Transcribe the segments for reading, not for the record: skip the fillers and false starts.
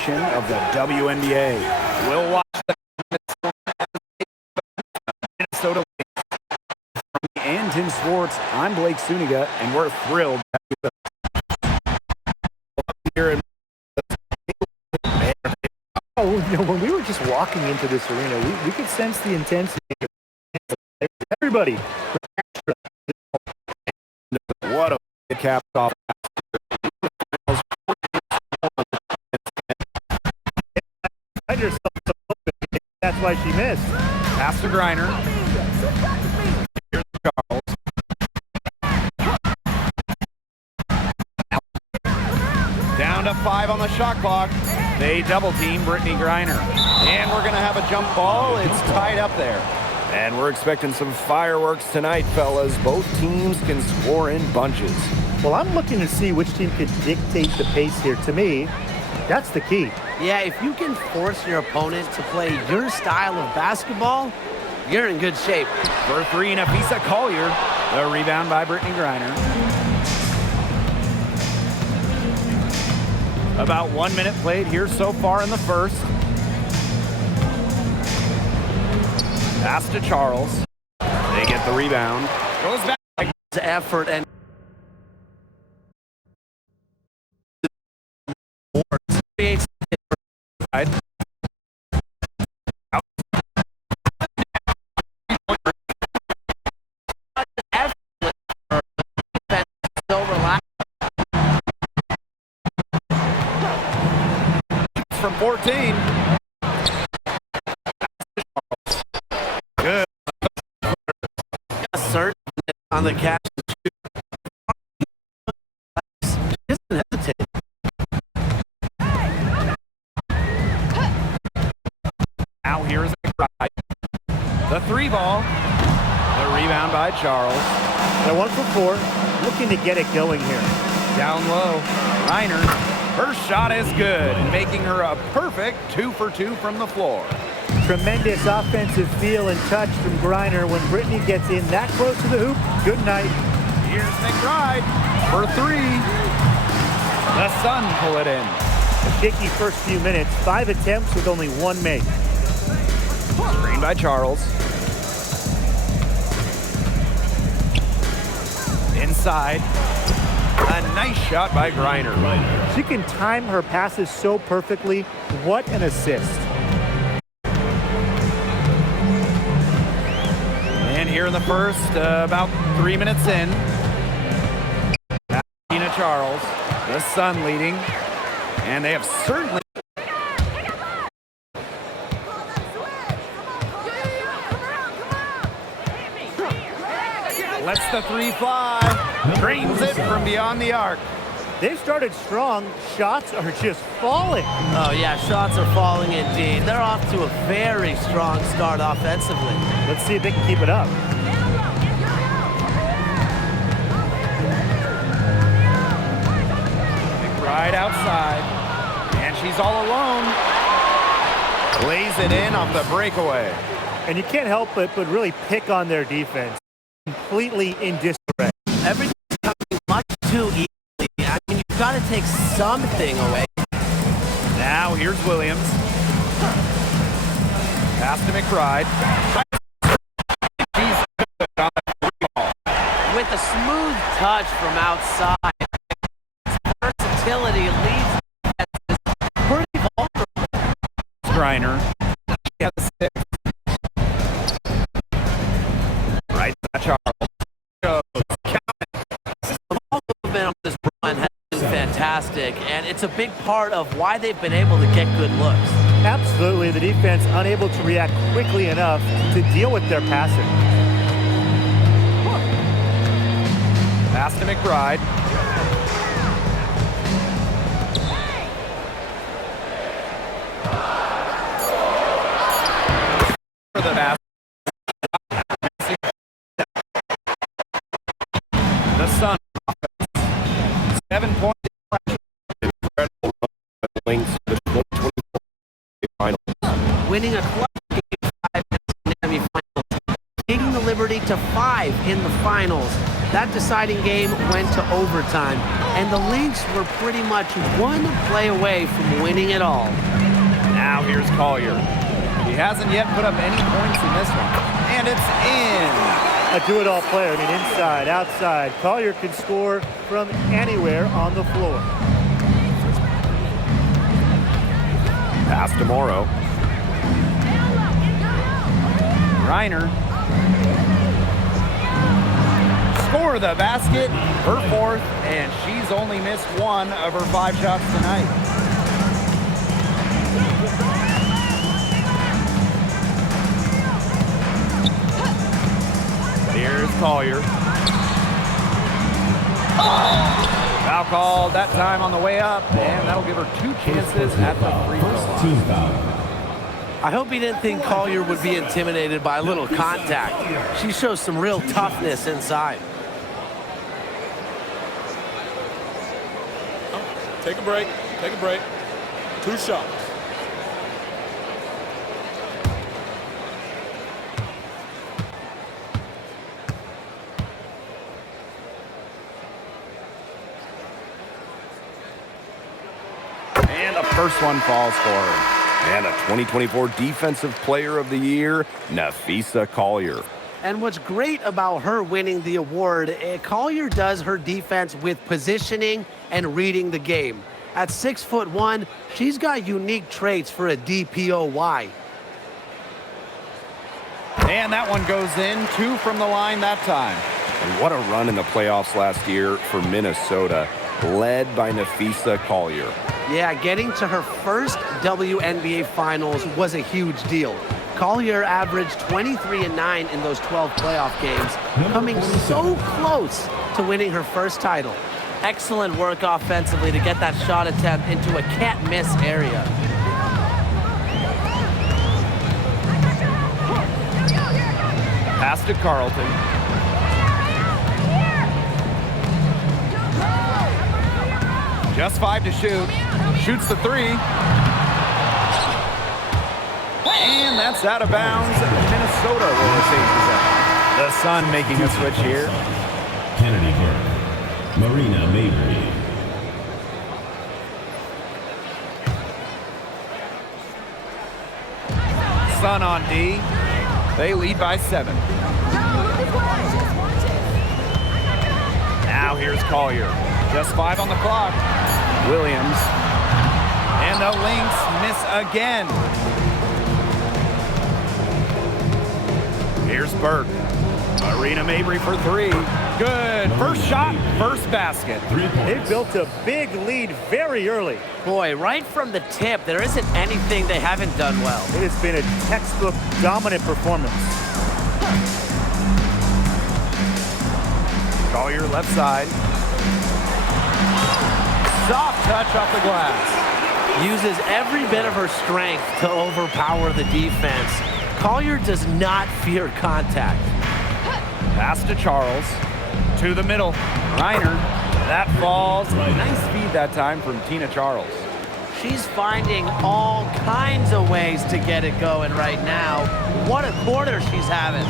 edition of the WNBA. We'll watch the Minnesota Lynx. And Tim Swartz, I'm Blake Suniga, and we're thrilled to here in when we were just walking into this arena, we could sense the intensity. Everybody. What a cap off. That's why she missed. Pass to Griner. Here's Charles. Down to 5 on the shot clock. They double team Brittany Griner. And we're going to have a jump ball. It's tied up there. And we're expecting some fireworks tonight, fellas. Both teams can score in bunches. Well, I'm looking to see which team could dictate the pace here. To me, that's the key. Yeah, if you can force your opponent to play your style of basketball, you're in good shape. For 3, Nafisa Collier. The rebound by Brittany Griner. About 1 minute played here so far in the first. Pass to Charles. They get the rebound. Goes back. Effort and creates from 14. Good. Certain on the catch. Doesn't hesitate. Now here's McBride. The 3 ball. The rebound by Charles. They're 1 for 4. Looking to get it going here. Down low. Reiner. Her shot is good, making her a perfect 2 for 2 from the floor. Tremendous offensive feel and touch from Griner. When Brittany gets in that close to the hoop, good night. Here's McBride for 3. The Sun pull it in. A shaky first few minutes. 5 attempts with only 1 make. Screen by Charles. Inside. A nice shot by Griner. She can time her passes so perfectly. What an assist. And here in the first, about 3 minutes in. Tina Charles, the Sun leading. And they have certainly... Lets the 3 fly. Drains it from beyond the arc. They've started strong. Shots are just falling. Oh, yeah, shots are falling indeed. They're off to a very strong start offensively. Let's see if they can keep it up. Right outside. And she's all alone. Lays it in off the breakaway. And you can't help but really pick on their defense. Completely in disarray. Everything's coming much too easily. I mean, you've got to take something away. Now here's Williams. Pass to McBride. With a smooth touch from outside, versatility leaves pretty vulnerable. Griner. She has a 6. Right to Charles. The ball movement on this run has been fantastic, and it's a big part of why they've been able to get good looks. Absolutely, the defense unable to react quickly enough to deal with their passing. Pass to McBride. For the basket. The Sun offense. 7 points. Lynx the 2024 finals. Winning a clutch game 5 in the semifinals, taking the Liberty to 5 in the finals. That deciding game went to overtime, and the Lynx were pretty much one play away from winning it all. Now here's Collier. He hasn't yet put up any points in this one, and it's in. A do-it-all player. I mean, inside, outside. Collier can score from anywhere on the floor. Pass to Morrow. Reiner. Score the basket, her fourth, and she's only missed one of her 5 shots tonight. Here's Collier. Foul called that time on the way up, and that'll give her 2 chances at the free throw line. I hope he didn't think Collier would be intimidated by a little contact. She shows some real toughness inside. Take a break. Take a break. 2 shots. And the first one falls for her. And a 2024 Defensive Player of the Year, Napheesa Collier. And what's great about her winning the award, Collier does her defense with positioning and reading the game. At 6'1", she's got unique traits for a DPOY. And that one goes in, 2 from the line that time. And what a run in the playoffs last year for Minnesota, led by Napheesa Collier. Yeah, getting to her first WNBA Finals was a huge deal. Collier averaged 23-9 in those 12 playoff games, coming so close to winning her first title. Excellent work offensively to get that shot attempt into a can't-miss area. Pass to Carlton. Just 5 to shoot. Shoots the 3. And that's out of bounds. Minnesota will receive possession. The Sun making a switch here. Kennedy Burke, Marina Mabry. Sun on D. They lead by 7. Now here's Collier. Just 5 on the clock. Williams. And the Lynx miss again. Here's Burke. Marina Mabry for 3. Good. First shot, first basket. They built a big lead very early. Boy, right from the tip, there isn't anything they haven't done well. It has been a textbook dominant performance. Collier left side. Soft touch off the glass. Uses every bit of her strength to overpower the defense. Collier does not fear contact. Pass to Charles. To the middle. Reiner. That falls. Nice feed that time from Tina Charles. She's finding all kinds of ways to get it going right now. What a quarter she's having.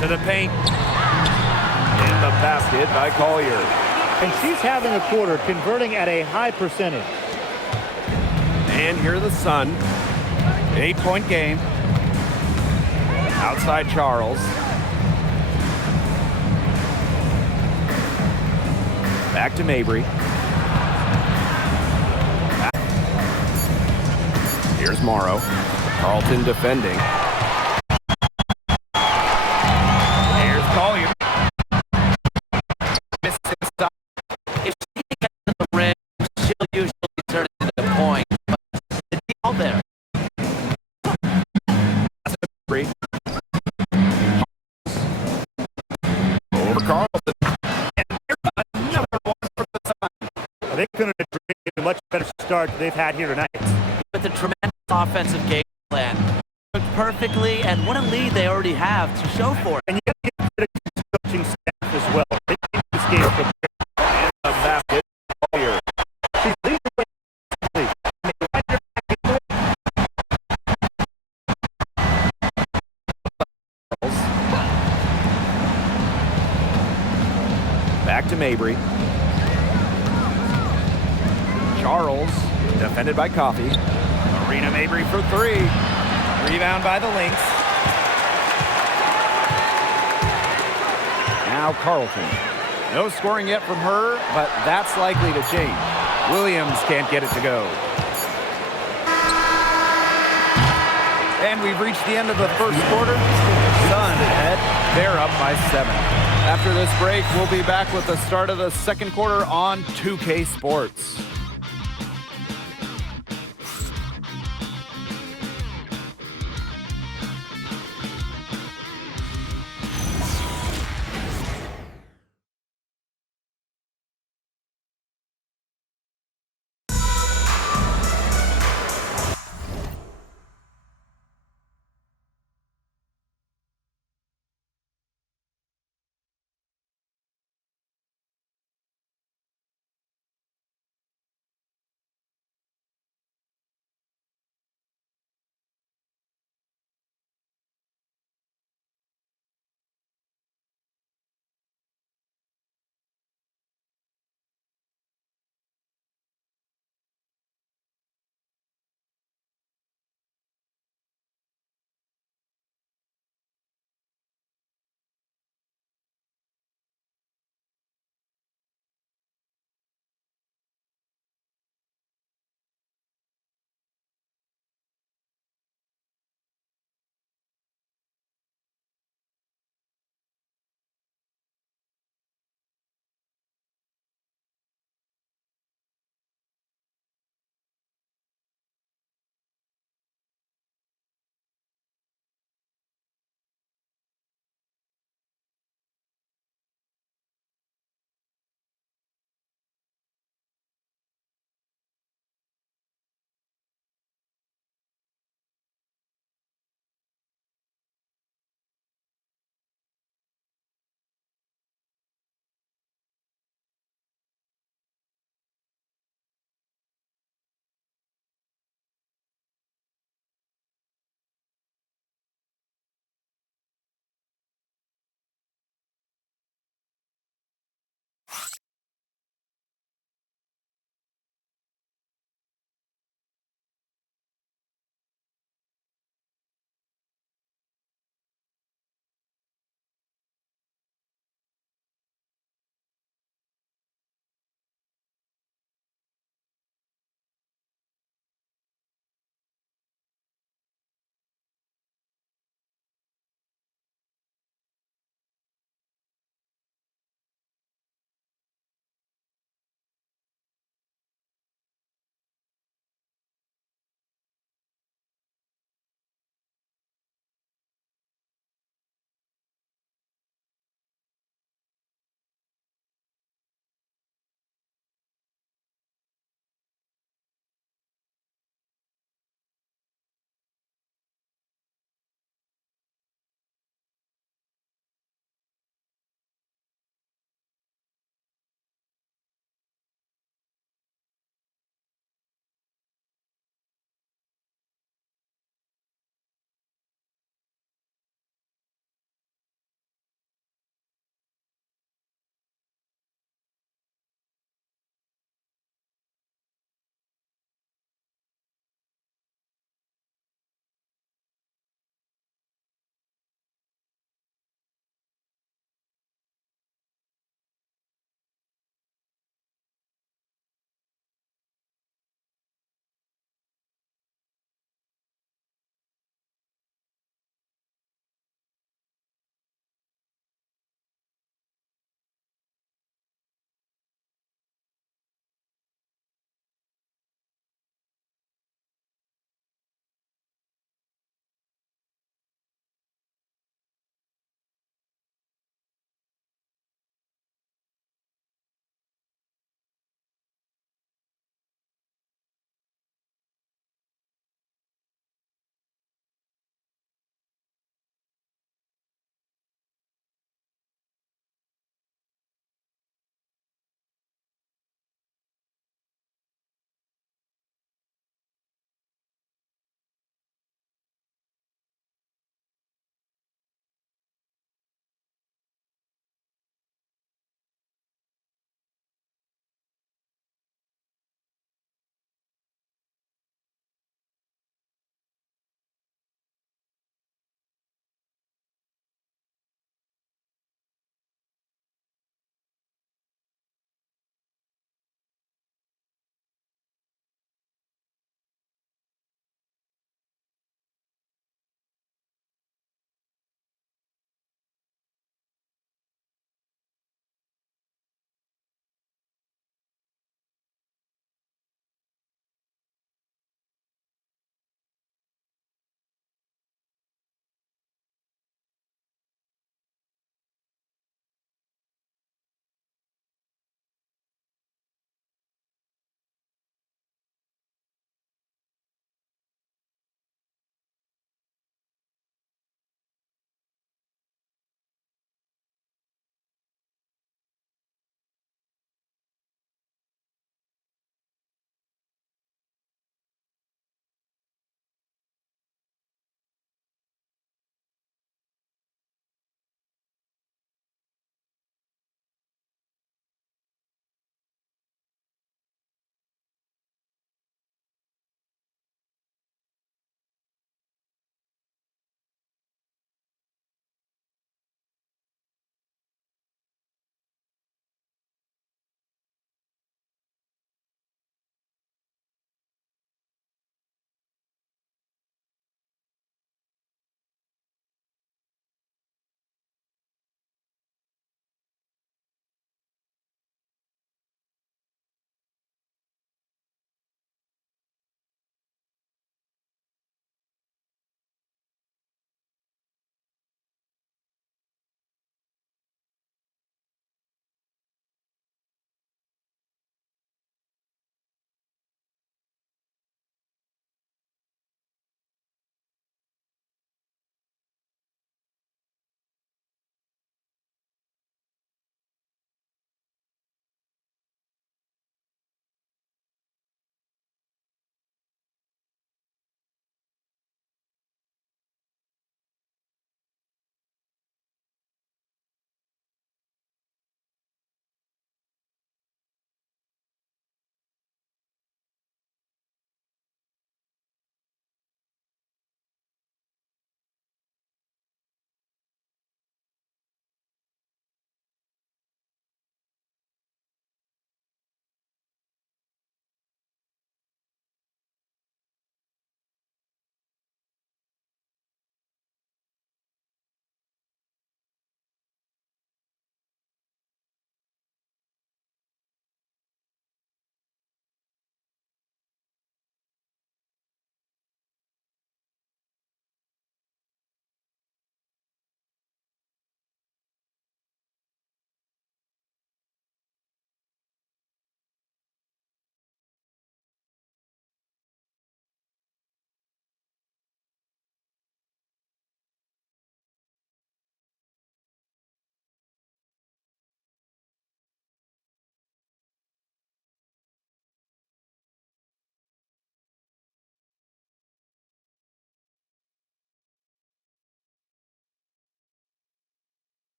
To the paint. In the basket by Collier. And she's having a quarter, converting at a high percentage. And here are the Sun. 8-point game. Outside Charles. Back to Mabry. Here's Morrow. Carlton defending. Here's Collier. Missed the stop. If she gets to the rim, she'll usually turn it into a point. But it's all there. Over Carlton. And number 1 for the Sun. They couldn't have created a much better start they've had here tonight. With a tremendous offensive game plan. Worked perfectly, and what a lead they already have to show for it. And you have to get credit to the coaching staff as well. They keep this game prepared. And the basket. Collier. She's leading the way. Back to Mabry. Charles, defended by Coffey. Marina Mabry for three. Rebound by the Lynx. Now Carlton. No scoring yet from her, but that's likely to change. Williams can't get it to go. And we've reached the end of the first quarter. Sun ahead. They're up by 7. After this break, we'll be back with the start of the second quarter on 2K Sports.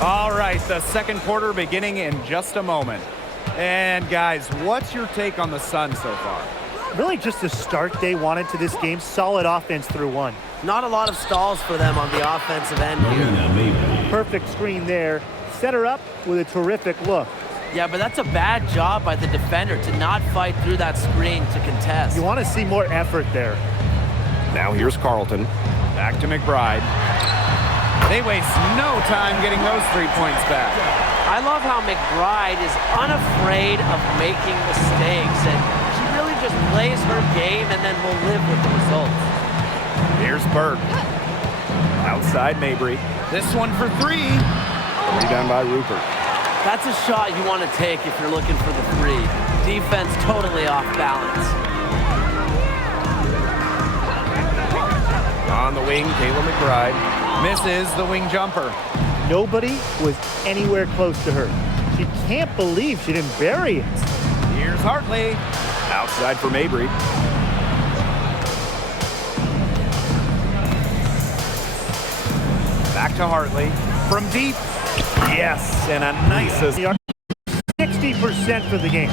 All right, the second quarter beginning in just a moment. And guys, what's your take on the Suns so far? Really just the start they wanted to this game. Solid offense through one. Not a lot of stalls for them on the offensive end here. Marina Mabrey. Perfect screen there. Set her up with a terrific look. Yeah, but that's a bad job by the defender to not fight through that screen to contest. You want to see more effort there. Now here's Carlton. Back to McBride. They waste no time getting those 3 points back. I love how McBride is unafraid of making mistakes, and she really just plays her game and then will live with the results. Here's Burke. Outside Mabry. This one for 3. Rebound by Rupert. That's a shot you want to take if you're looking for the 3. Defense totally off balance. On the wing, Kayla McBride misses the wing jumper. Nobody was anywhere close to her. She can't believe she didn't bury it. Here's Hartley. Outside for Mabry. Back to Hartley. From deep. Yes, and a nice assist. 60% for the game.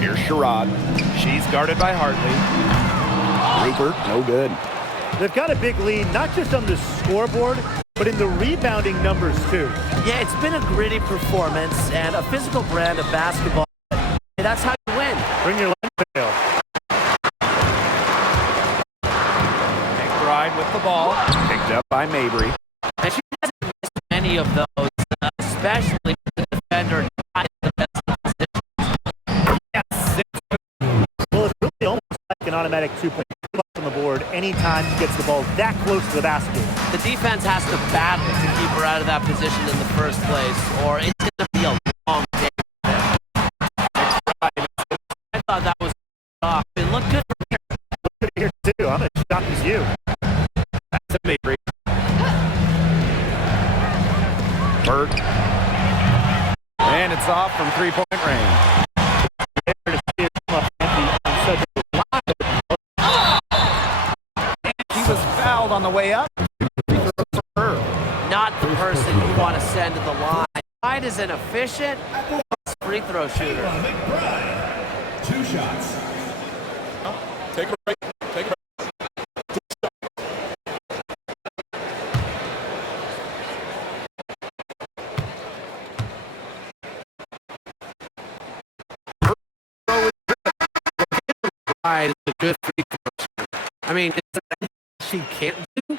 Here's Sherrod. She's guarded by Hartley. Rupert, no good. They've got a big lead, not just on the scoreboard, but in the rebounding numbers too. Yeah, it's been a gritty performance and a physical brand of basketball. That's how you win. Bring your line tail. McBride with the ball. Picked up by Mabry. And she hasn't missed many of those, especially with the defender not in the best position. Yes. Well, it's really almost like an automatic 2-point on the board anytime she gets the ball that close to the basket. The defense has to battle to keep her out of that position in the first place, or it's going to be a long day. I thought that was off. It looked good from here. Look at here too. I'm as shocked as you. That's a Mabry. Burke. And it's off from 3-point range. He was fouled on the way up. Not the person you want to send to the line. Hyde is an efficient free throw shooter. McBride. 2 shots. Take a break. Take a break. Hyde is a good free throw shooter. I mean, is there anything she can't do?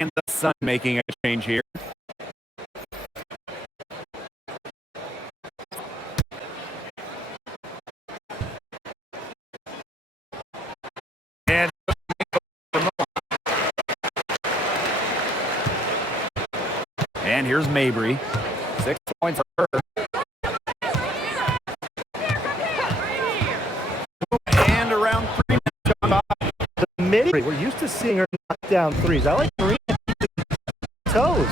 And the Sun making a change here. And here's Mabry. 6 points for her. And around 3 minutes on top. The mid, we're used to seeing her knock down threes. I like Marina toes.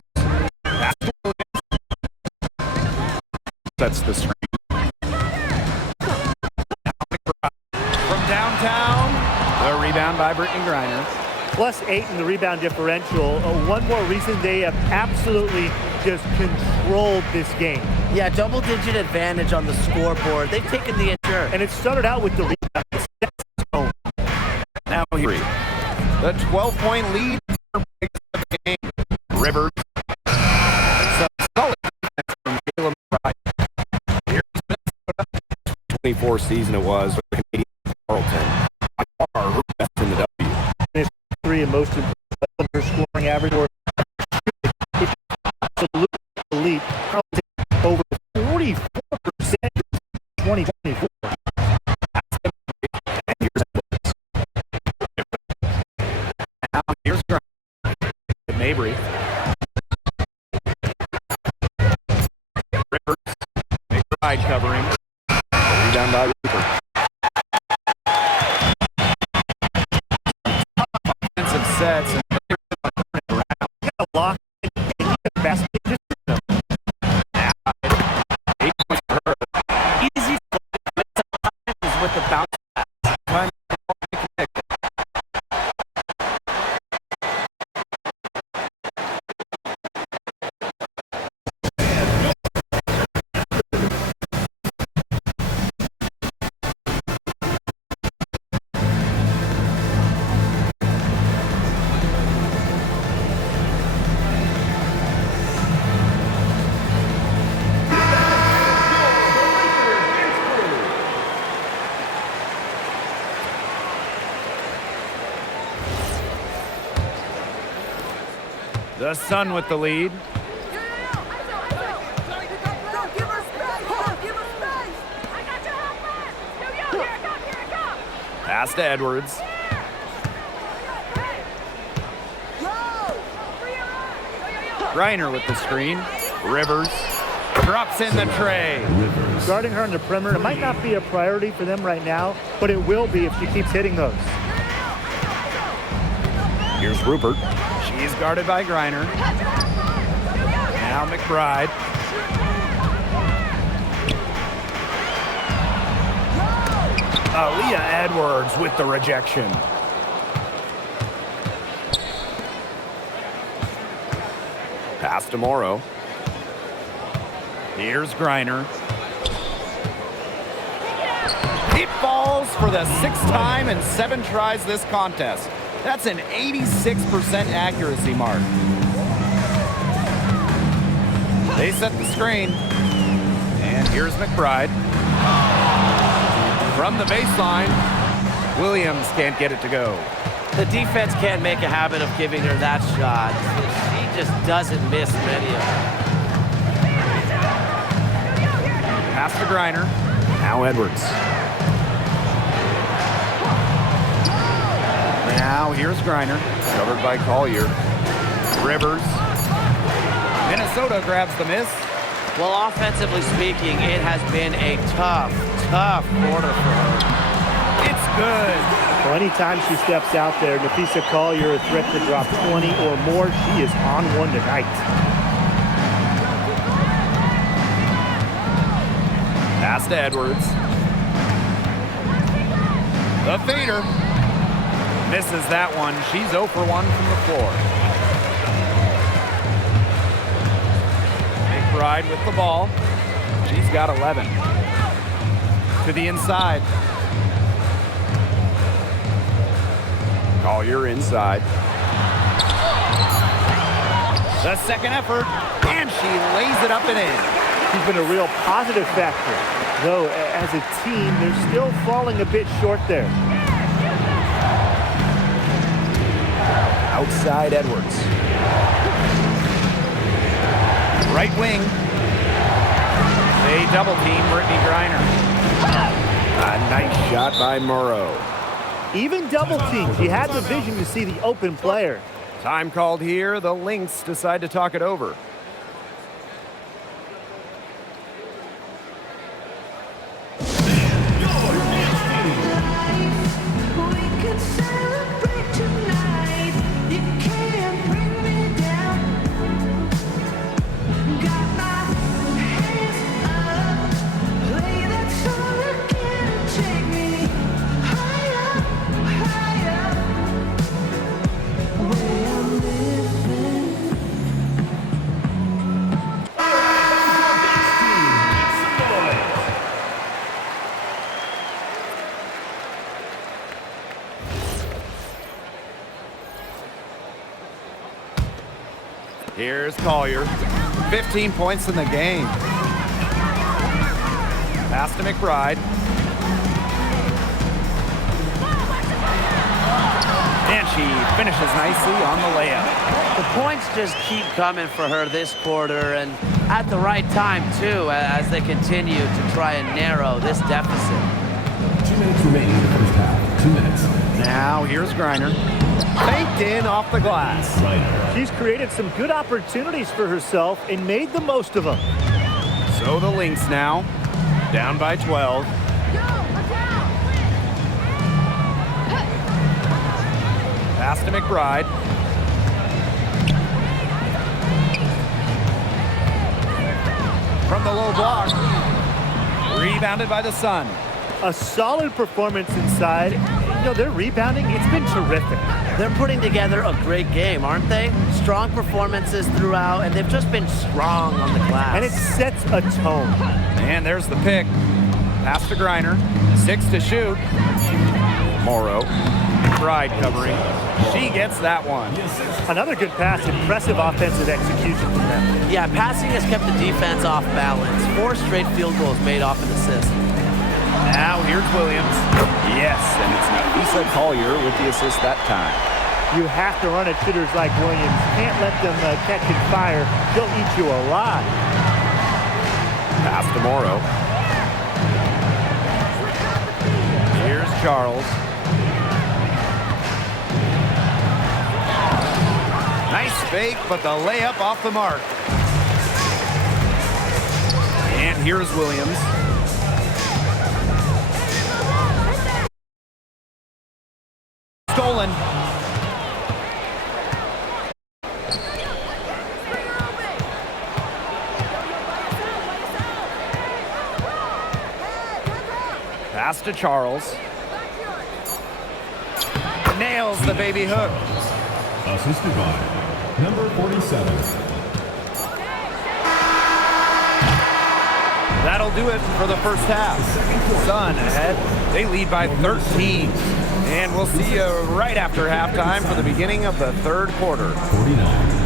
That's the screen. From downtown, the rebound by Brittany Griner. +8 in the rebound differential. One more reason they have absolutely just controlled this game. Yeah, double-digit advantage on the scoreboard. They've taken the insurance. And it started out with the rebound. Now here, the 12-point lead for the game. Rivers. Some solid defense from Caleb McBride. Here's Minnesota. 24 season it was with the Canadian Carlton. By far, her best in the W. 3 and most improved her scoring average. Or absolutely elite. Over 44% 2024. Now here's Mabry. Rivers. McBride covering. Rebound by Rupert. Offensive sets and Lock basket. Easy with the bounce. The Sun with the lead. Pass to Edwards. Griner with the screen. Rivers drops in the tray. Guarding her on the perimeter, it might not be a priority for them right now, but it will be if she keeps hitting those. Here's Rupert. She's guarded by Griner. Now McBride. Aaliyah Edwards with the rejection. Pass to Morrow. Here's Griner. It falls for the 6th time in 7 tries this contest. That's an 86% accuracy mark. They set the screen. And here's McBride. From the baseline, Williams can't get it to go. The defense can't make a habit of giving her that shot. She just doesn't miss many of them. Pass to Griner. Now Edwards. Now here's Griner. Covered by Collier. Rivers. Minnesota grabs the miss. Well, offensively speaking, it has been a tough quarter for her. It's good. Well, anytime she steps out there, Napisa Collier, a threat to drop 20 or more, she is on one tonight. Pass to Edwards. The fader. Misses that one. She's 0 for 1 from the floor. McBride with the ball. She's got 11. To the inside. Collier inside. The second effort, and she lays it up and in. She's been a real positive factor. Though, as a team, they're still falling a bit short there. Outside Edwards. Right wing. They double team Brittany Griner. A nice shot by Morrow. Even double team, she had the vision to see the open player. Time called here. The Lynx decide to talk it over. Here's Collier. 15 points in the game. Pass to McBride. And she finishes nicely on the layup. The points just keep coming for her this quarter, and at the right time, too, as they continue to try and narrow this deficit. 2 minutes remaining in the first half. 2 minutes. Now here's Griner. Banked in off the glass. She's created some good opportunities for herself and made the most of them. So the Lynx now, down by 12. Pass to McBride. From the low block. Rebounded by the Sun. A solid performance inside. You know, their rebounding, it's been terrific. They're putting together a great game, aren't they? Strong performances throughout, and they've just been strong on the glass. And it sets a tone. And there's the pick. Pass to Griner. 6 to shoot. Morrow. McBride covering. She gets that one. Another good pass. Impressive offensive execution from them. Yeah, passing has kept the defense off balance. 4 straight field goals made off an assist. Now here's Williams. Yes, and it's Napisa Collier with the assist that time. You have to run at shooters like Williams. Can't let them catch and fire. They'll eat you alive. Pass to Morrow. Here's Charles. Nice fake, but the layup off the mark. And here's Williams. Stolen. Pass to Charles. Nails the baby hook. Assisted by number 47. That'll do it for the first half. Sun ahead. They lead by 13. And we'll see you right after halftime for the beginning of the third quarter. 49.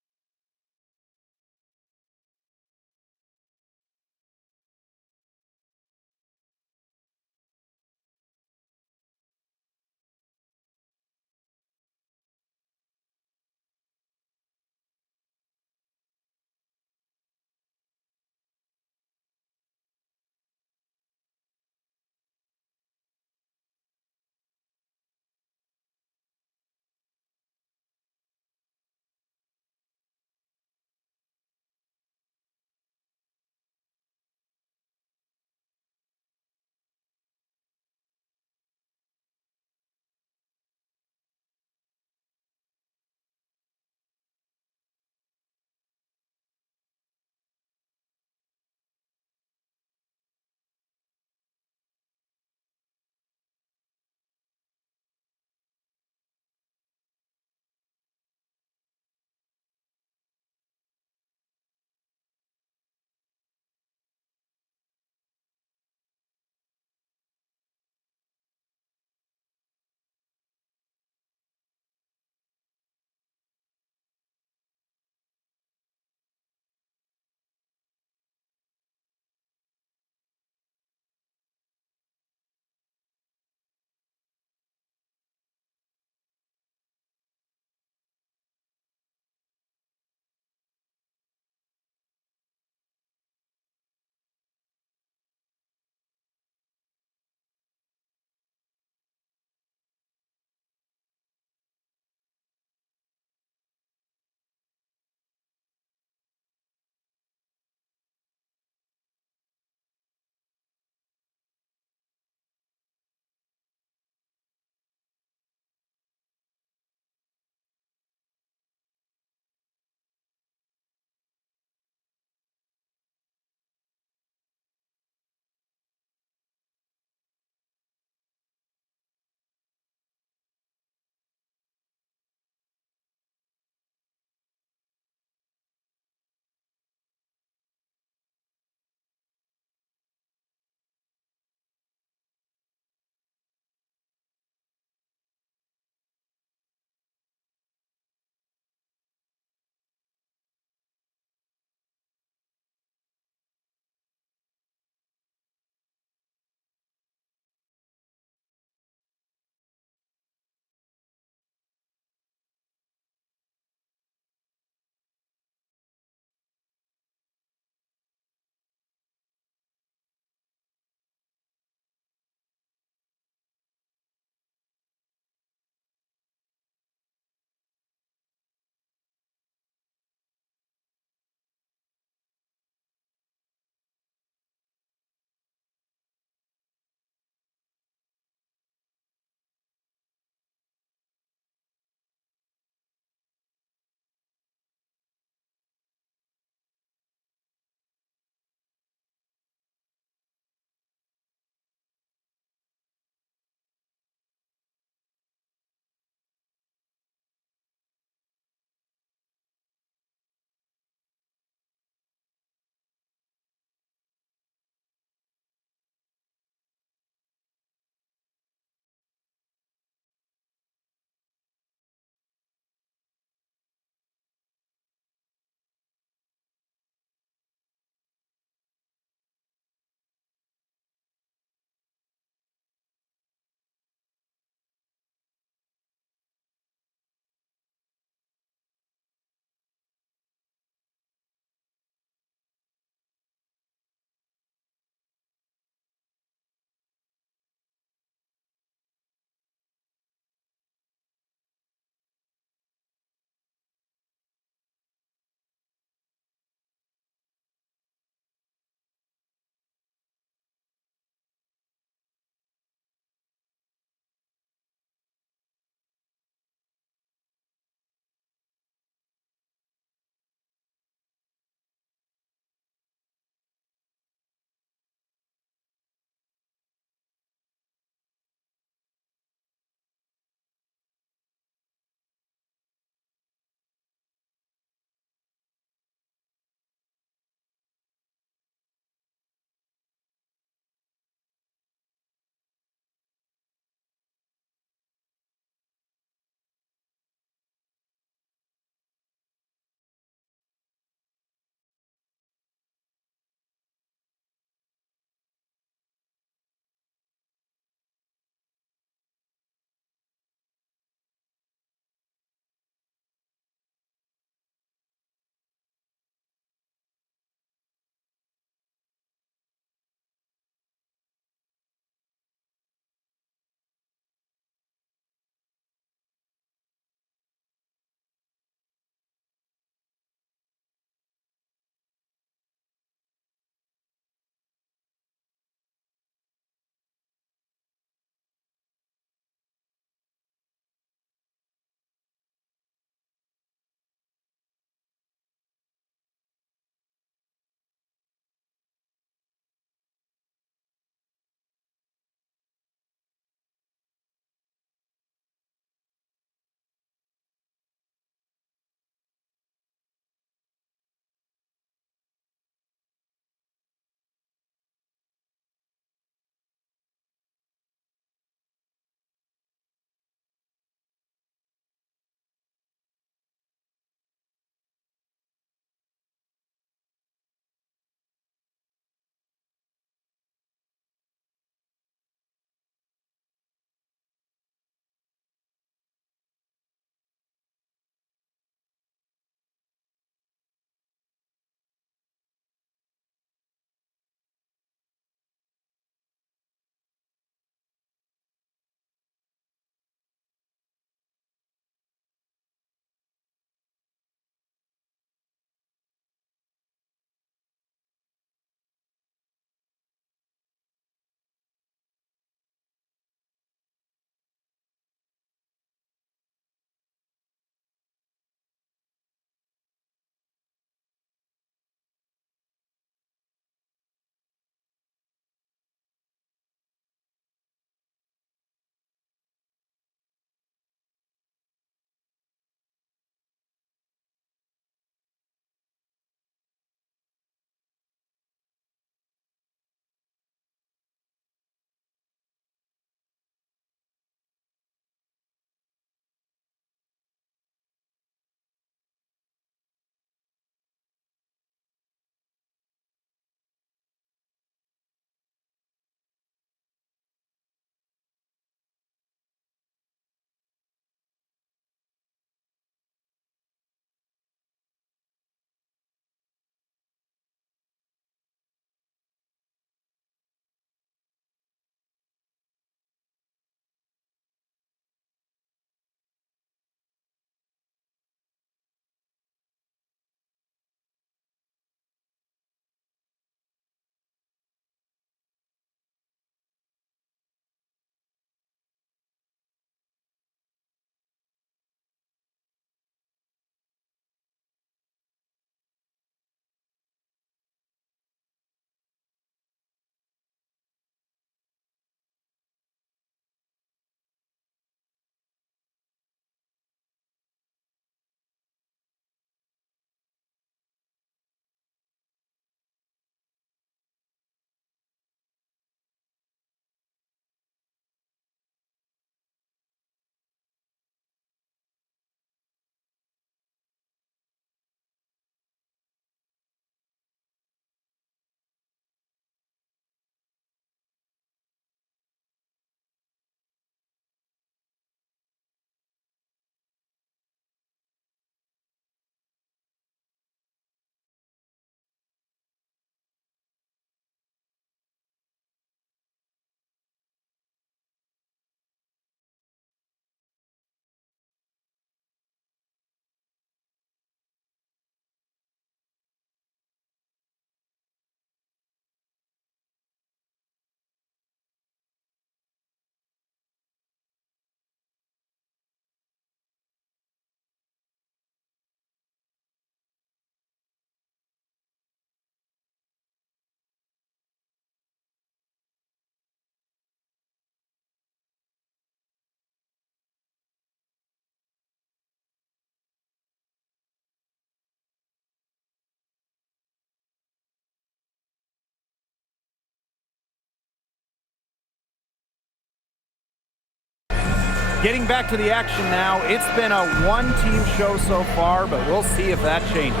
Getting back to the action now, it's been a one-team show so far, but we'll see if that changes.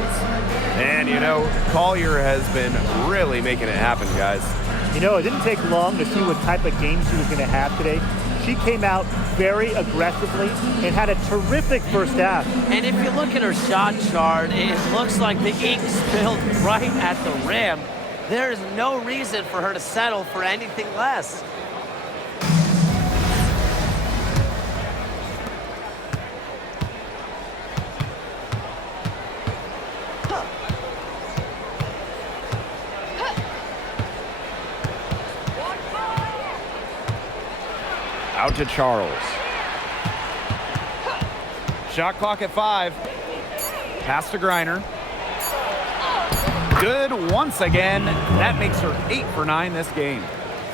And, you know, Collier has been really making it happen, guys. You know, it didn't take long to see what type of game she was going to have today. She came out very aggressively and had a terrific first half. And if you look at her shot chart, it looks like the ink spilled right at the rim. There is no reason for her to settle for anything less. Out to Charles. Shot clock at 5. Pass to Griner. Good once again. That makes her 8 for 9 this game.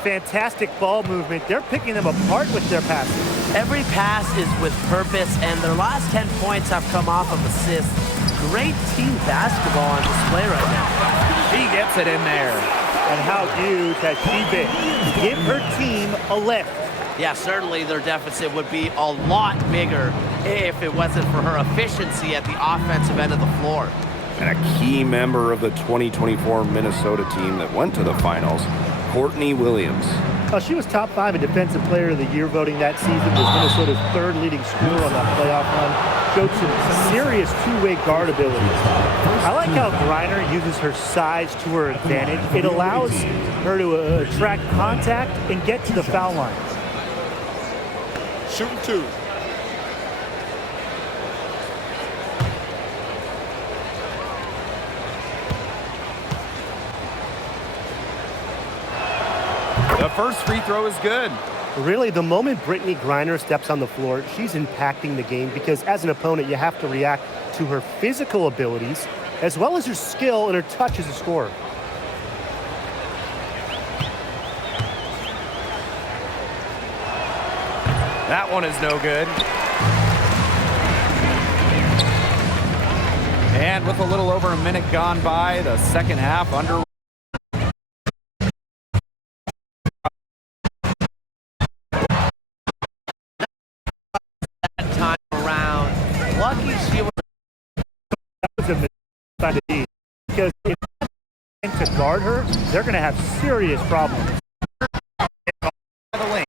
Fantastic ball movement. They're picking them apart with their passes. Every pass is with purpose, and their last 10 points have come off of assists. Great team basketball on display right now. She gets it in there. And how huge has she been? Give her team a lift. Yeah, certainly their deficit would be a lot bigger if it wasn't for her efficiency at the offensive end of the floor. And a key member of the 2024 Minnesota team that went to the finals, Courtney Williams. She was top 5 in Defensive Player of the Year voting that season, was Minnesota's 3rd leading scorer on that playoff run, showed some serious two-way guard ability. I like how Griner uses her size to her advantage. It allows her to attract contact and get to the foul line. Shooting 2. The first free throw is good. Really, the moment Brittany Griner steps on the floor, she's impacting the game because as an opponent, you have to react to her physical abilities as well as her skill and her touch as a scorer. That one is no good. And with a little over a minute gone by, the second half under. That time around, lucky she was. That was a mistake because if they to guard her, they're going to have serious problems. The Lynx.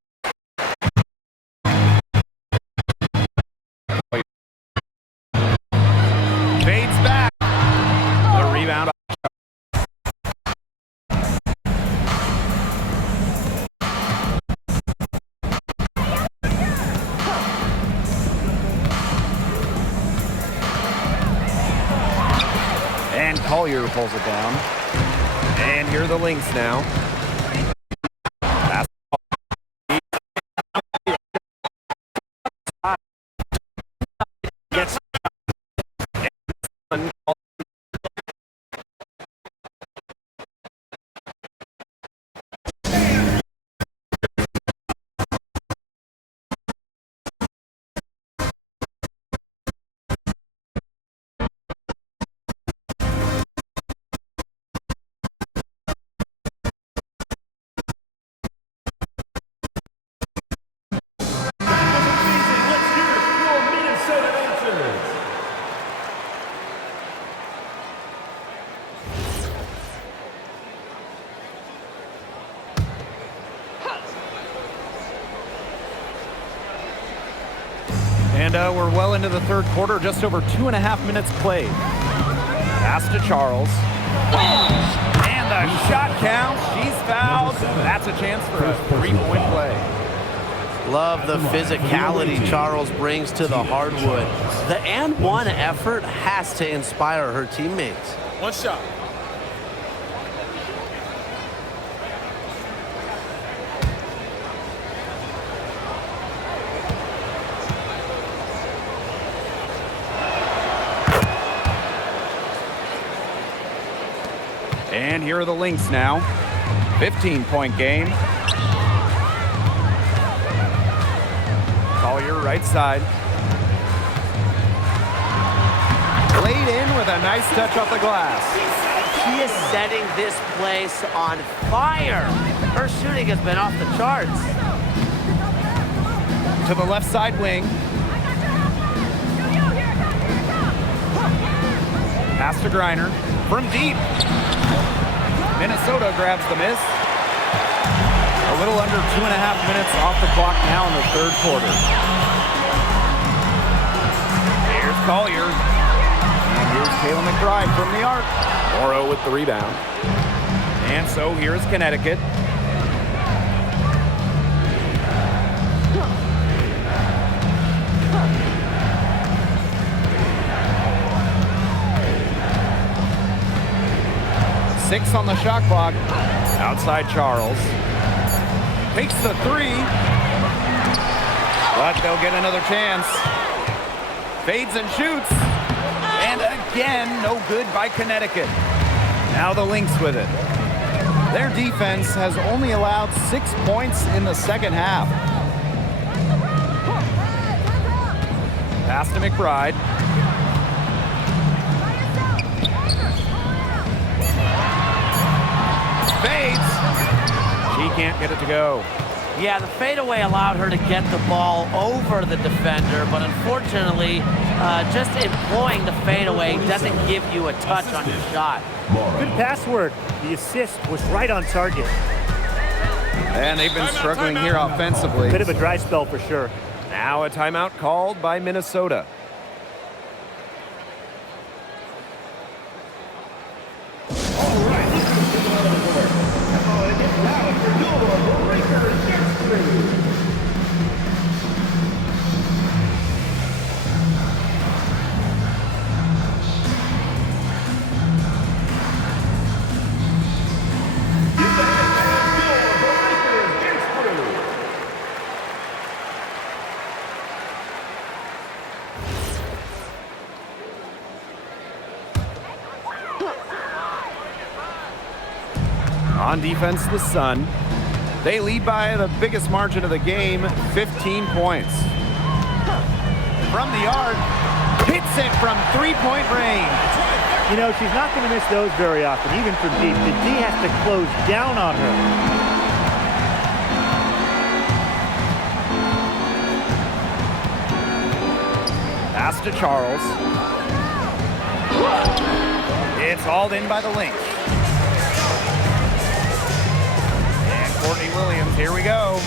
Fades back. The rebound. And Collier pulls it down. And here are the Lynx now. Gets Let's hear it for Minnesota Lynxers. And we're well into the third quarter, just over 2.5 minutes played. Pass to Charles. And the shot count. She's fouled. That's a chance for a 3-point play. love the physicality Charles brings to the hardwood. The and one effort has to inspire her teammates. One shot. And here are the Lynx now. 15-point game. Collier right side. Laid in with a nice touch off the glass. She is setting this place on fire. Her shooting has been off the charts. to the left side wing. Pass to Griner from deep. Minnesota grabs the miss. A little under 2.5 minutes off the clock now in the third quarter. Here's Collier. And here's Kayla McBride from the arc. Morrow with the rebound. And so here's Connecticut. Six on the shot clock. Outside Charles. Takes the three. But they'll get another chance. Fades and shoots. And again, no good by Connecticut. Now the Lynx with it. Their defense has only allowed 6 points in the second half. Pass to McBride. Fades. She can't get it to go. Yeah, the fadeaway allowed her to get the ball over the defender, but unfortunately, just employing the fadeaway doesn't give you a touch on your shot. Good pass work. The assist was right on target. And they've been struggling here offensively. Bit of a dry spell for sure. Now a timeout called by Minnesota. On defense, the Sun. They lead by the biggest margin of the game, 15 points. From the arc, hits it from three-point range. You know, she's not going to miss those very often, even from deep. The D has to close down on her. Pass to Charles. It's hauled in by the Lynx. Courtney Williams, here we go.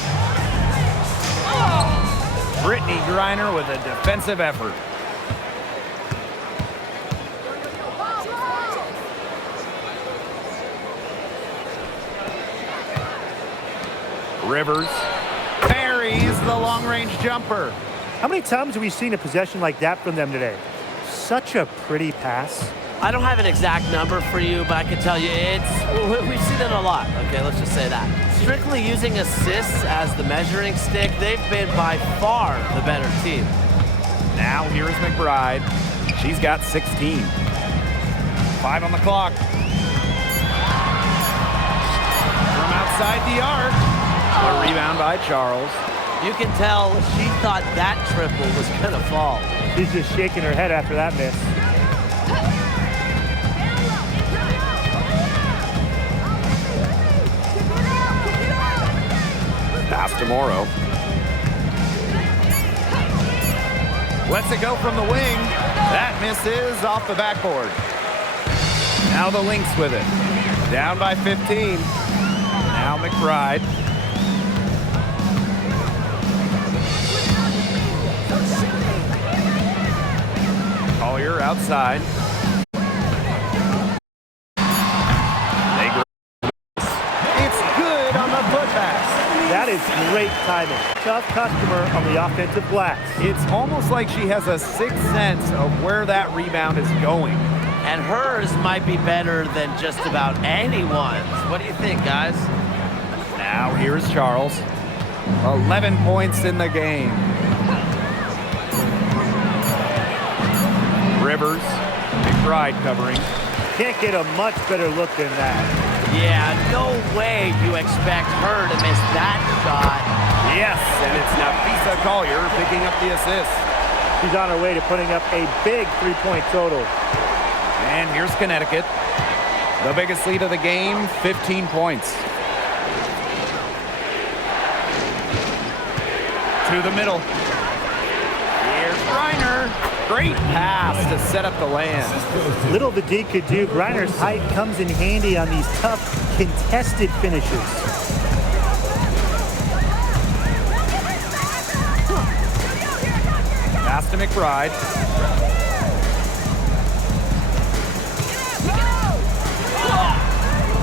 Brittany Griner with a defensive effort. Rivers parries the long-range jumper. How many times have we seen a possession like that from them today? Such a pretty pass. I don't have an exact number for you, but I can tell you we've seen it a lot. Okay, let's just say that. Strictly using assists as the measuring stick, they've been by far the better team. Now here is McBride. She's got 16. 5 on the clock. From outside the arc. A rebound by Charles. You can tell she thought that triple was going to fall. She's just shaking her head after that miss. Pass to Morrow. Lets it go from the wing. That misses off the backboard. Now the Lynx with it. Down by 15. Now McBride. Collier outside. It's good on the putback. That is great timing. Tough customer on the offensive glass. It's almost like she has a sixth sense of where that rebound is going. And hers might be better than just about anyone's. What do you think, guys? Now here's Charles. 11 points in the game. Rivers, McBride covering. Can't get a much better look than that. Yeah, no way you expect her to miss that shot. Yes, and it's Nafisa Collier picking up the assist. She's on her way to putting up a big three-point total. And here's Connecticut. The biggest lead of the game, 15 points. To the middle. Here's Griner. Great pass to set up the land. Little the D could do. Griner's height comes in handy on these tough, contested finishes. Pass to McBride.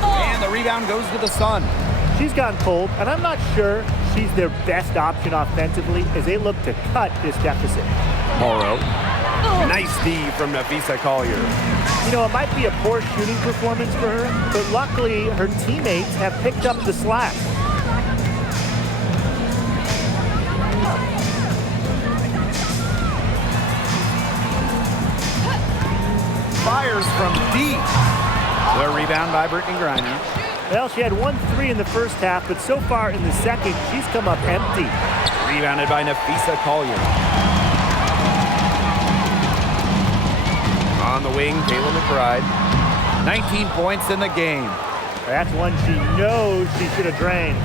And the rebound goes to the Sun. She's gotten cold, and I'm not sure she's their best option offensively as they look to cut this deficit. Morrow. Nice D from Nafisa Collier. You know, it might be a poor shooting performance for her, but luckily her teammates have picked up the slack. Fires from deep. The rebound by Brittany Griner. Well, she had 1-3 in the first half, but so far in the second, she's come up empty. Rebounded by Nafisa Collier. On the wing, Kayla McBride. 19 points in the game. That's one she knows she should have drained.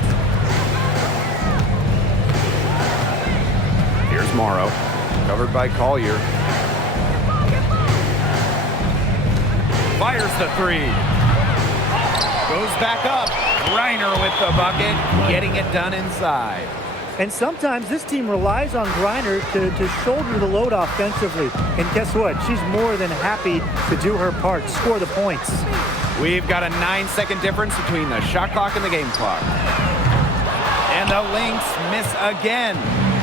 Here's Morrow. Covered by Collier. Fires the three. Goes back up. Griner with the bucket, getting it done inside. And sometimes this team relies on Griner to shoulder the load offensively. And guess what? She's more than happy to do her part, score the points. We've got a 9-second difference between the shot clock and the game clock. And the Lynx miss again.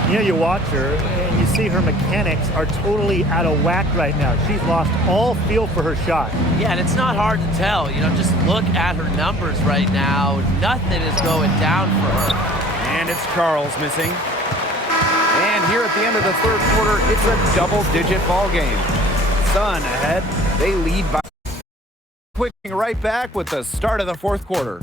You know, you watch her and you see her mechanics are totally out of whack right now. She's lost all feel for her shot. Yeah, and it's not hard to tell. You know, just look at her numbers right now. Nothing is going down for her. And it's Charles missing. And here at the end of the third quarter, it's a double-digit ball game. Sun ahead. They lead by quick right back with the start of the fourth quarter.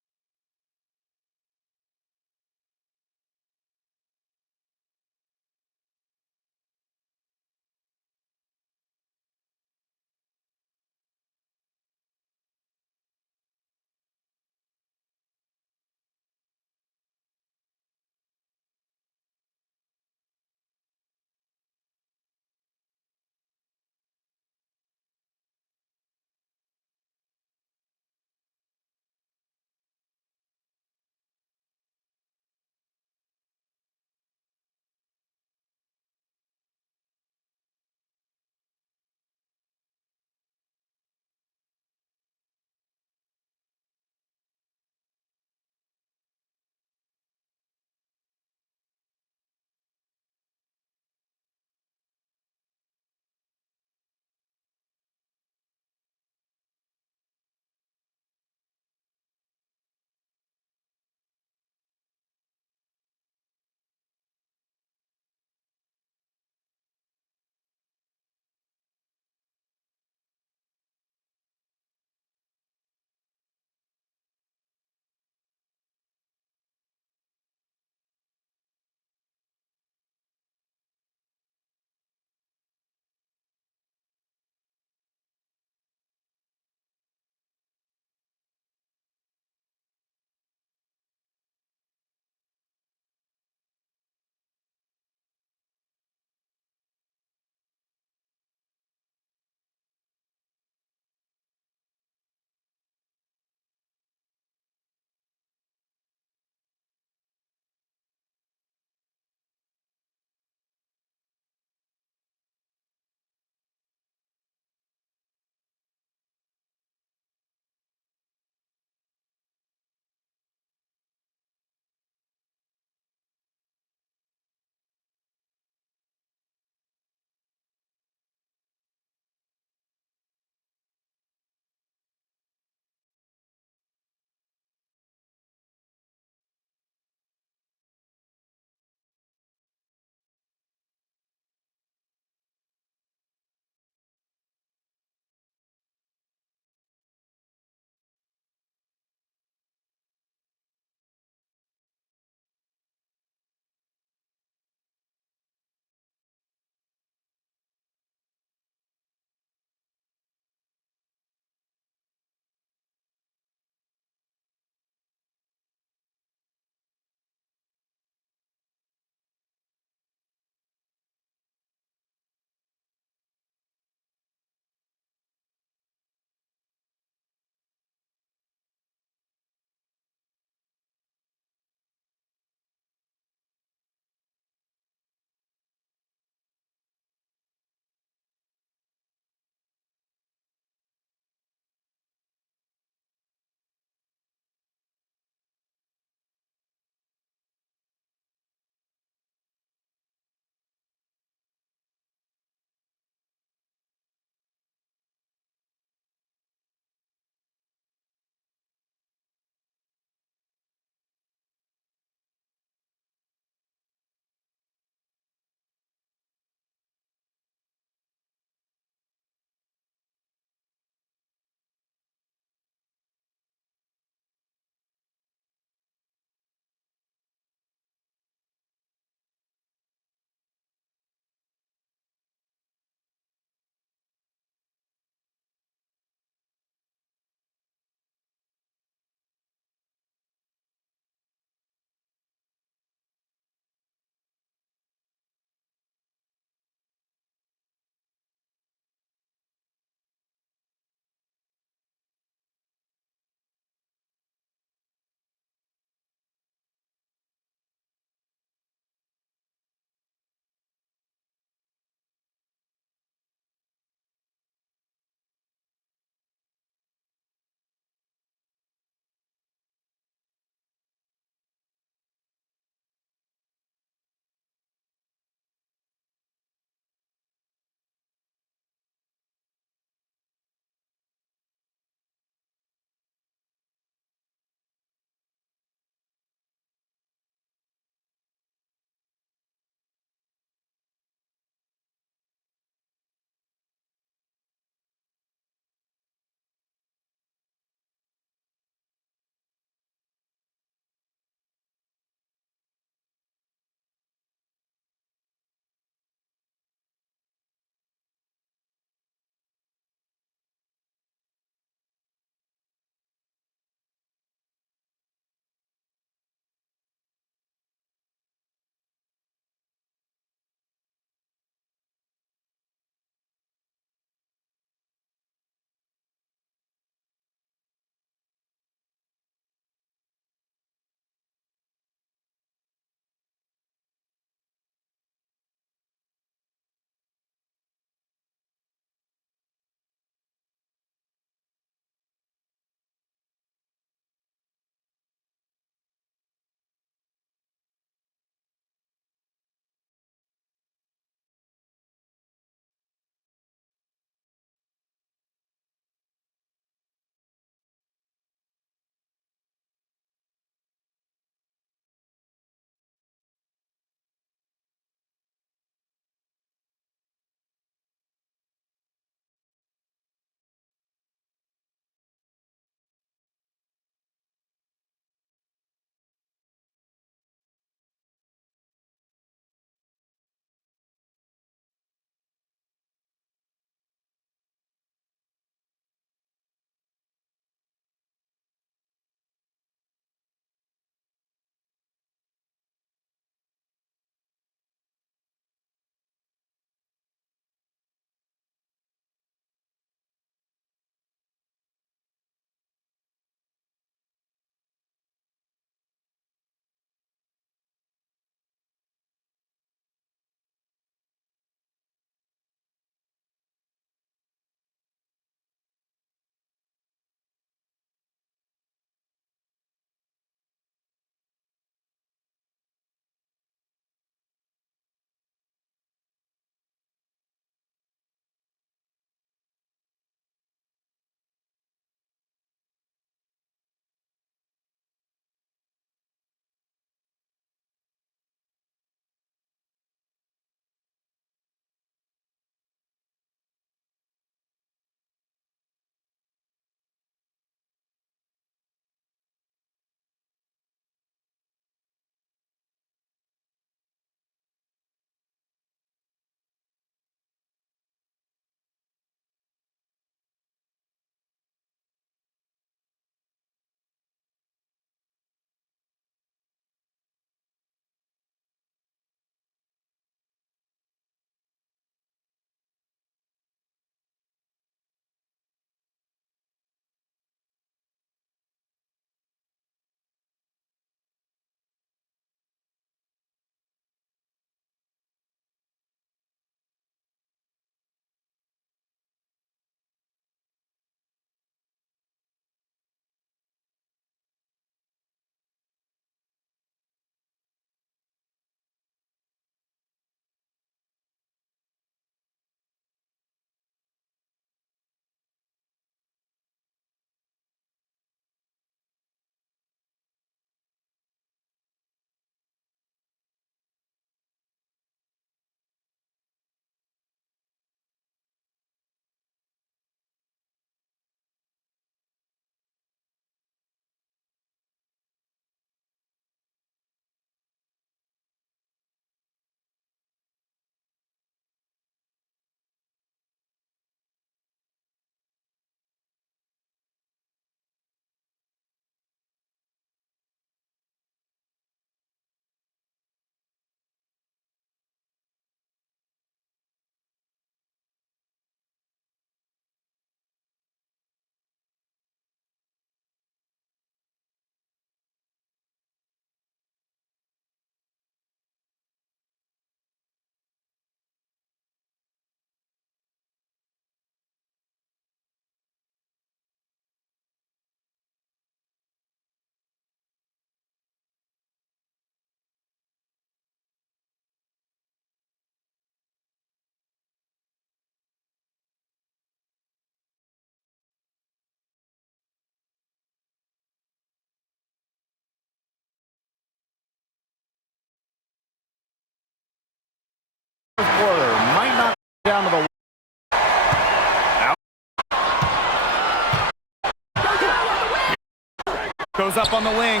goes up on the wing.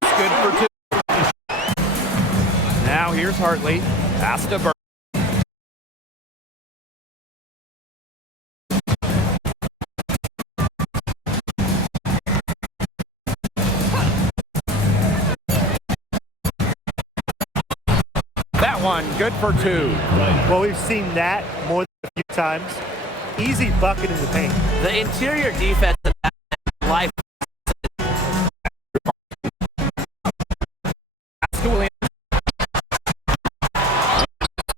It's good for 2. Now here's Hartley. Pass to Burke. That one, good for 2. Well, we've seen that more than a few times. Easy bucket in the paint. The interior defense of that life.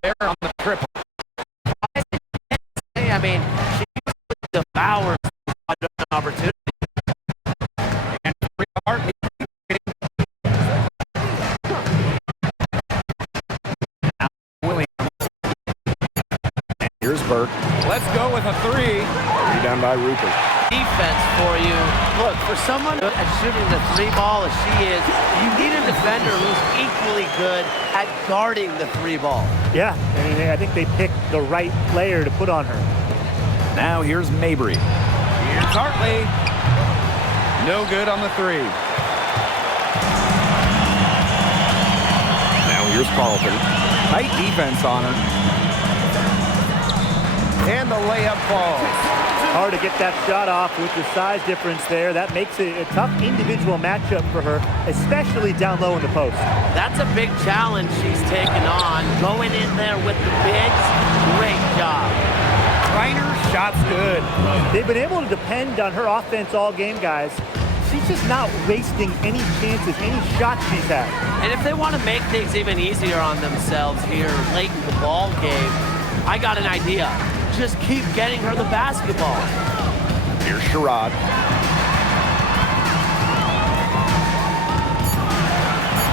There on the triple. I mean, she devours an opportunity. And Hartley. Here's Burke. Let's go with a 3. Rebound by Rupert. Defense for you. Look, for someone at shooting the 3 ball as she is, you need a defender who's equally good at guarding the 3 ball. Yeah, I mean, I think they picked the right player to put on her. Now here's Mabry. Here's Hartley. No good on the 3. Now here's Carlton. Tight defense on her. And the layup falls. Hard to get that shot off with the size difference there. That makes it a tough individual matchup for her, especially down low in the post. That's a big challenge she's taken on. Going in there with the bigs, great job. Reiner's shot's good. They've been able to depend on her offense all game, guys. She's just not wasting any chances, any shots she's had. And if they want to make things even easier on themselves here late in the ball game, I got an idea. Just keep getting her the basketball. Here's Sherrod.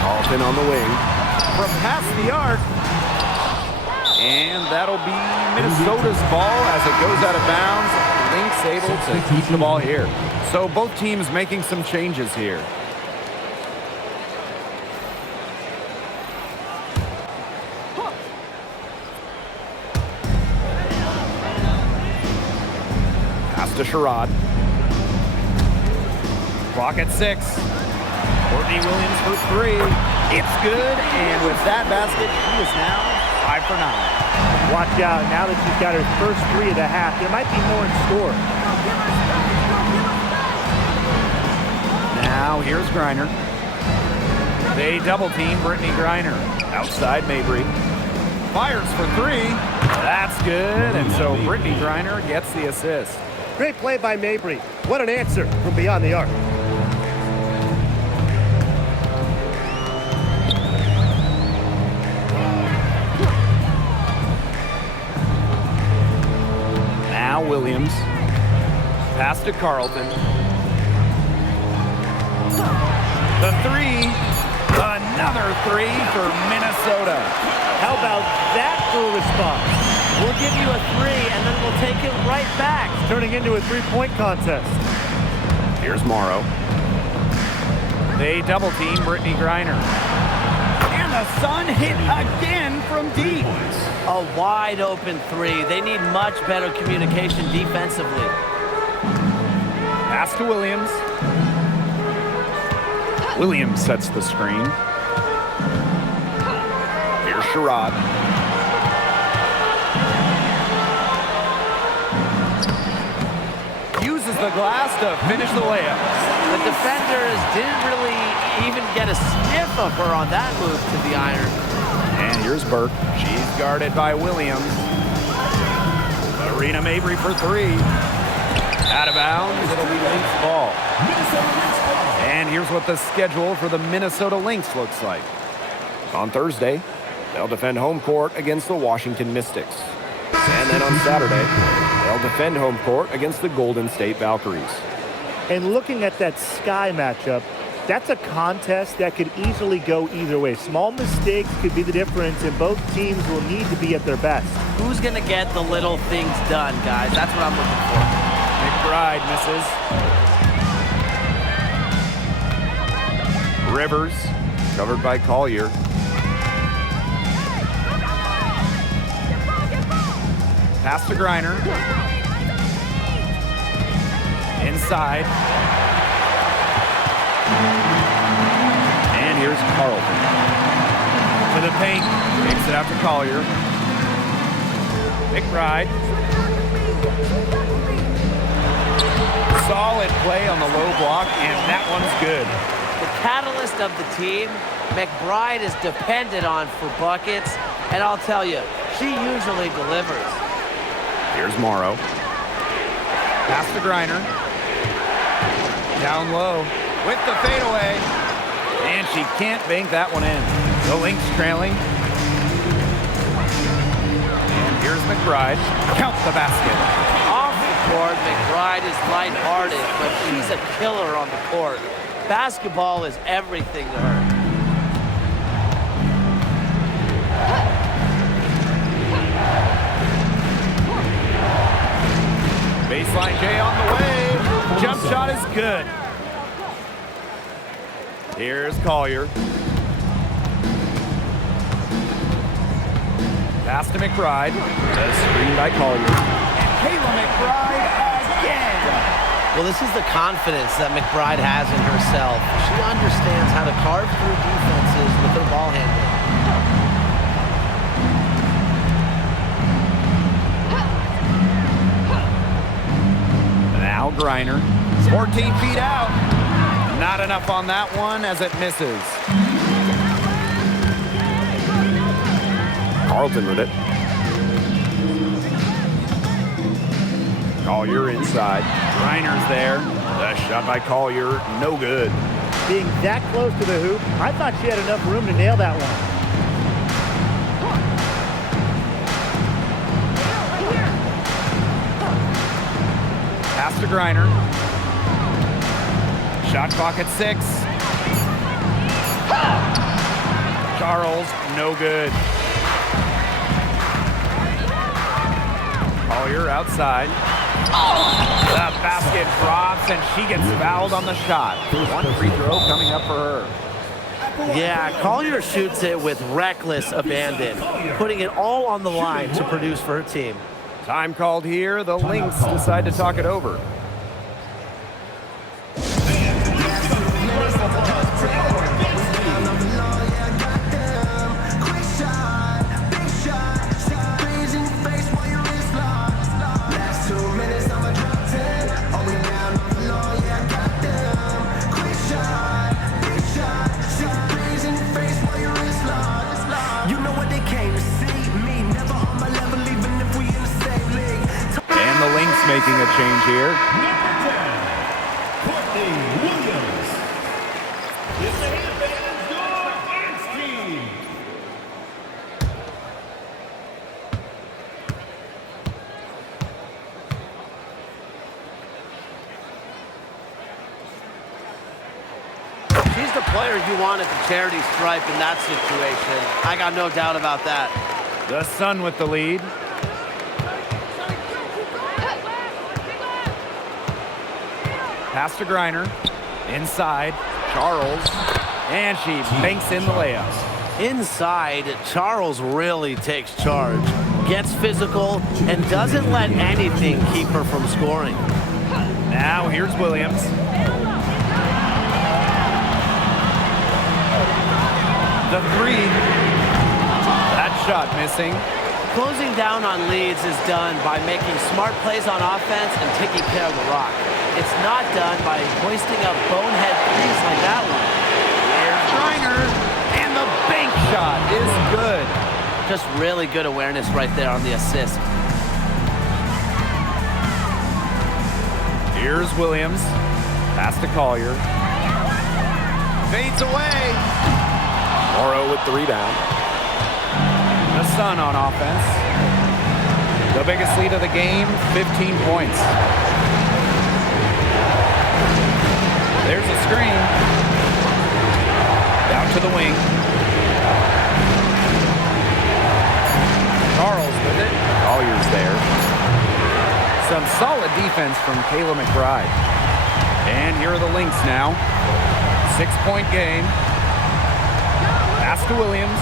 Carlton on the wing. From past the arc. And that'll be Minnesota's ball as it goes out of bounds. Lynx able to keep the ball here. So both teams making some changes here. To Sherrod. Clock at 6. Courtney Williams for 3. It's good, and with that basket, she is now 5 for 9. Watch out, now that she's got her first 3 of the half, there might be more in store. Now here's Griner. They double team Brittany Griner. Outside Mabry. Fires for 3. That's good, and so Brittany Griner gets the assist. Great play by Mabry. What an answer from beyond the arc. Now Williams. Pass to Carlton. The 3. Another 3 for Minnesota. How about that for a response? We'll give you a 3, and then we'll take it right back. It's turning into a 3-point contest. Here's Morrow. They double team Brittany Griner. And the Sun hit again from deep. A wide open 3. They need much better communication defensively. Pass to Williams. Williams sets the screen. Here's Sherrod. Uses the glass to finish the layup. The defenders didn't really even get a sniff of her on that move to the iron. And here's Burke. She's guarded by Williams. Arena Mabry for 3. Out of bounds. It'll be Lynx ball. And here's what the schedule for the Minnesota Lynx looks like. On Thursday, they'll defend home court against the Washington Mystics. And then on Saturday, they'll defend home court against the Golden State Valkyries. And looking at that Sky matchup, that's a contest that could easily go either way. Small mistakes could be the difference, and both teams will need to be at their best. Who's going to get the little things done, guys? That's what I'm looking for. McBride misses. Rivers, covered by Collier. Pass to Griner. Inside. And here's Carlton. To the paint. Takes it out to Collier. McBride. Solid play on the low block, and that one's good. The catalyst of the team, McBride is depended on for buckets, and I'll tell you, she usually delivers. Here's Morrow. Pass to Griner. Down low with the fadeaway. And she can't bank that one in. The Lynx trailing. And here's McBride. Count the basket. Off the court, McBride is lighthearted, but she's a killer on the court. Basketball is everything to her. Baseline J on the way. Jump shot is good. Here's Collier. Pass to McBride. The screen by Collier. And Kayla McBride again. Well, this is the confidence that McBride has in herself. She understands how to carve through defenses with her ball handling. Now Griner. 14 feet out. Not enough on that one as it misses. Carlton with it. Collier inside. Griner's there. The shot by Collier, no good. Being that close to the hoop, I thought she had enough room to nail that one. Pass to Griner. Shot clock at 6. Charles, no good. Collier outside. The basket drops, and she gets fouled on the shot. One free throw coming up for her. Yeah, Collier shoots it with reckless abandon, putting it all on the line to produce for her team. Time called here. The Lynx decide to talk it over. Making a change here. Number 10, Courtney Williams. It's the Handband Lynx team. She's the player you want at the charity stripe in that situation. I got no doubt about that. The Sun with the lead. Pass to Griner. Inside. Charles. And she banks in the layup. Inside, Charles really takes charge, gets physical, and doesn't let anything keep her from scoring. Now here's Williams. The 3. That shot missing. Closing down on leads is done by making smart plays on offense and taking care of the rock. It's not done by hoisting up bonehead threes like that one. Here's Griner, and the bank shot is good. Just really good awareness right there on the assist. Here's Williams. Pass to Collier. Fades away. Morrow with the rebound. The Sun on offense. The biggest lead of the game, 15 points. There's a screen. Down to the wing. Charles with it. Collier's there. Some solid defense from Kayla McBride. And here are the Lynx now. 6-point game. Pass to Williams.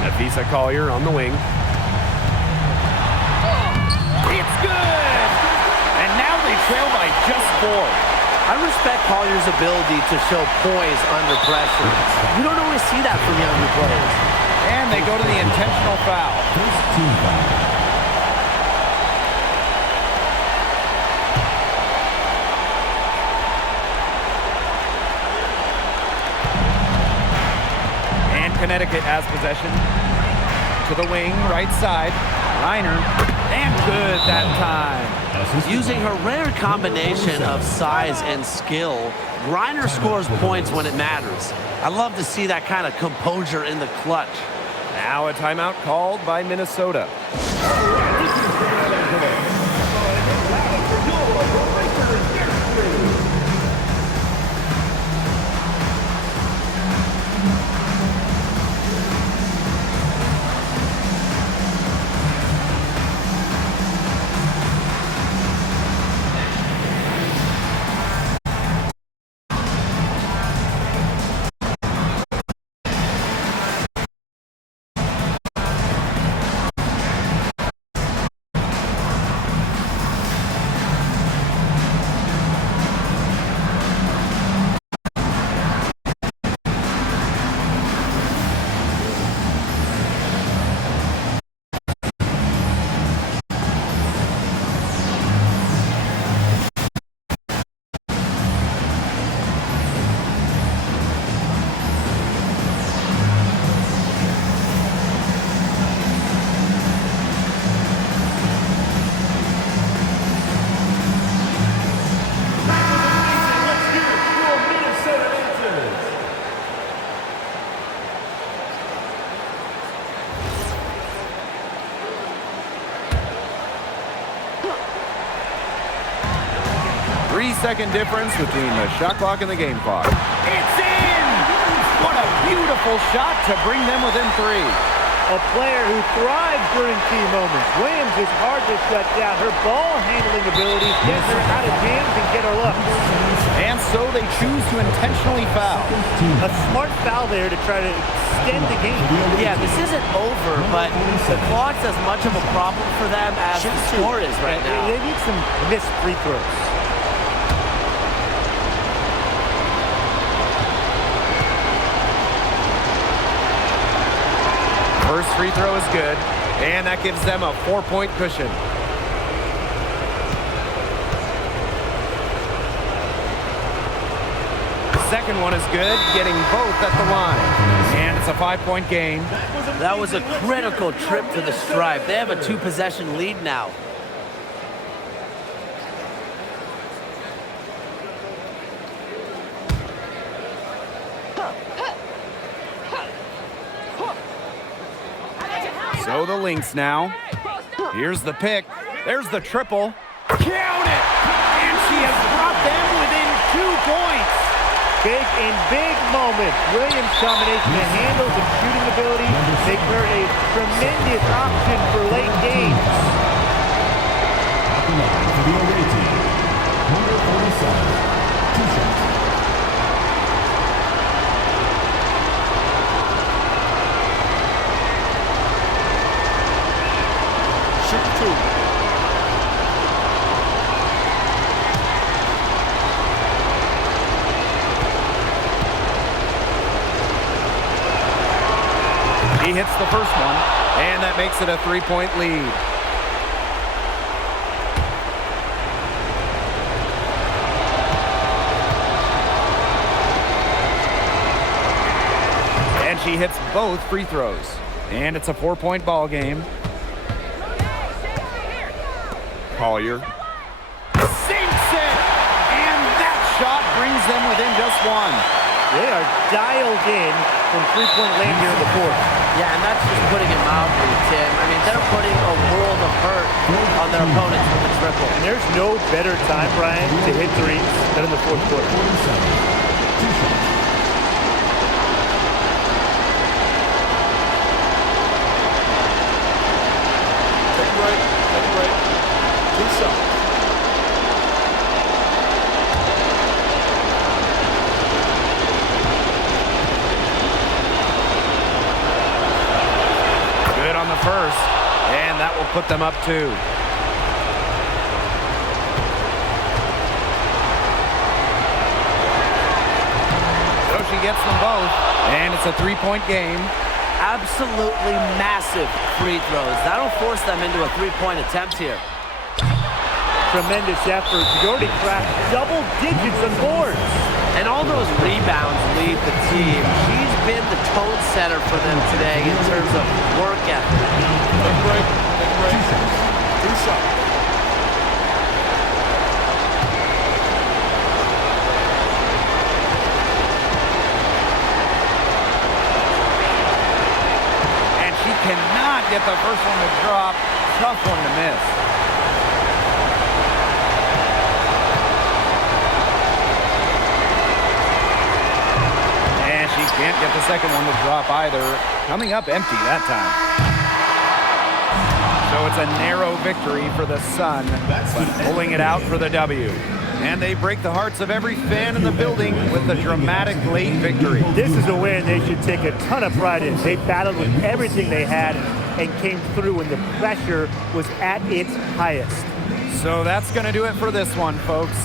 Nafisa Collier on the wing. It's good! And now they trail by just 4. I respect Collier's ability to show poise under pressure. You don't always see that from younger players. And they go to the intentional foul. And Connecticut has possession. To the wing, right side. Reiner, and good that time. Using her rare combination of size and skill, Reiner scores points when it matters. I love to see that kind of composure in the clutch. Now a timeout called by Minnesota. 3-second difference between the shot clock and the game clock. It's in! What a beautiful shot to bring them within 3. A player who thrives during key moments. Williams is hard to shut down. Her ball handling abilities get her out of jams and get her looks. And so they choose to intentionally foul. A smart foul there to try to extend the game. Yeah, this isn't over, but the clock's as much of a problem for them as the score is right now. They need some missed free throws. First free throw is good, and that gives them a 4-point cushion. Second one is good, getting both at the line. And it's a 5-point game. That was a critical trip to the stripe. They have a 2-possession lead now. So the Lynx now. Here's the pick. There's the triple. Count it! And she has brought them within 2 points. Big in big moments. Williams' combination of handles and shooting ability make her a tremendous option for late games. Number 47, 2 shots. He hits the first one, and that makes it a 3-point lead. And she hits both free throws. And it's a 4-point ball game. Collier sinks it! And that shot brings them within just 1. They are dialed in from three-point land here in the fourth. Yeah, and that's just putting it mildly, Tim. I mean, they're putting a world of hurt on their opponents with the triple. And there's no better time, Brian, to hit threes than in the fourth quarter. 2 shots. Take a break. Take a break. 2 shots. On the first, and that will put them up 2. she gets them both. And it's a three-point game. Absolutely massive free throws. That'll force them into a three-point attempt here. Tremendous effort. She's already cracked double digits on boards. And all those rebounds lead the team. She's been the tone setter for them today in terms of work ethic. Take a break. Take a break. Two shots. And she cannot get the first one to drop. Tough one to miss. And she can't get the second one to drop either. Coming up empty that time. So it's a narrow victory for the Sun, but pulling it out for the W. And they break the hearts of every fan in the building with a dramatic late victory. This is a win they should take a ton of pride in. They battled with everything they had and came through when the pressure was at its highest. So that's going to do it for this one, folks.